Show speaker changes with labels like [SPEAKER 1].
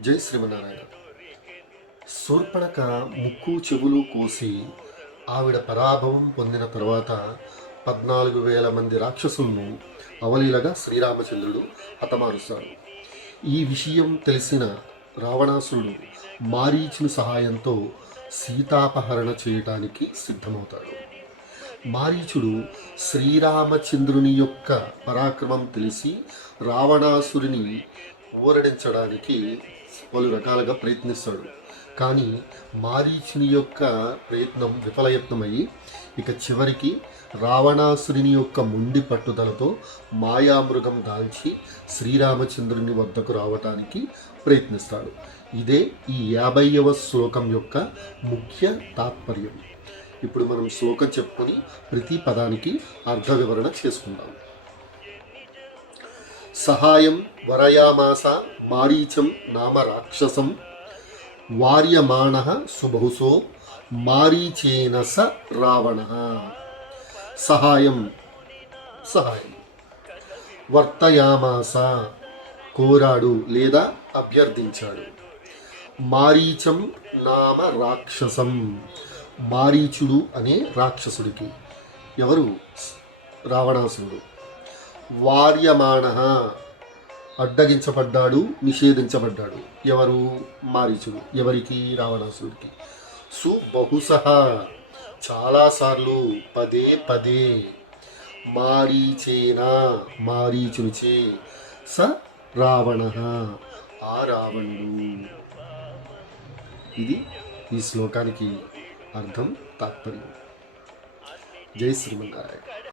[SPEAKER 1] జై శ్రీమన్నారాయణ. శూర్పణక ముక్కు చెవులు కోసి ఆవిడ పరాభవం పొందిన తర్వాత పద్నాలుగు వేల మంది రాక్షసులను అవలీలగా శ్రీరామచంద్రుడు హతమారుస్తాడు. ఈ విషయం తెలిసిన రావణాసురుడు మారీచుని సహాయంతో సీతాపహరణ చేయటానికి సిద్ధమవుతాడు. మారీచుడు శ్రీరామచంద్రుని యొక్క పరాక్రమం తెలిసి రావణాసురిని ఊరడించడానికి పలు రకాలుగా ప్రయత్నిస్తాడు. కానీ మారీచుని యొక్క ప్రయత్నం విఫలయత్నమై ఇక చివరికి రావణాసురుని యొక్క ముండి పట్టుదలతో మాయామృగం దాల్చి శ్రీరామచంద్రుని వద్దకు రావటానికి ప్రయత్నిస్తాడు. ఇదే ఈ యాభైవ శ్లోకం యొక్క ముఖ్య తాత్పర్యం. ఇప్పుడు మనం శ్లోకం చెప్పుకొని ప్రతి పదానికి అర్థ వివరణ చేసుకుందాం. సహాయం వరయామాస మారీచం నామ రాక్షసం వార్యమాణ సుబహుసో మారీచేన స రావణ. సహాయం సహాయం. వర్తయామాస కోరాడు లేదా అభ్యర్థించాడు. మారీచం నామ రాక్షసం మారీచుడు అనే రాక్షసుడికి. ఎవరు? రావణాసురుడు. వార్యమాణ. అడ్డగించబడ్డాడు నిషేధించబడ్డాడు. ఎవరు? మారీచుడు. ఎవరికి? రావణాసురుడికి. సు బహుశ చాలాసార్లు పదే పదే మారీచేనా? మారీచునిచే స రావణ. ఆ రావణుడు. ఇది ఈ శ్లోకానికి అర్థం తాత్పర్యం. జై శ్రీమన్నారాయణ.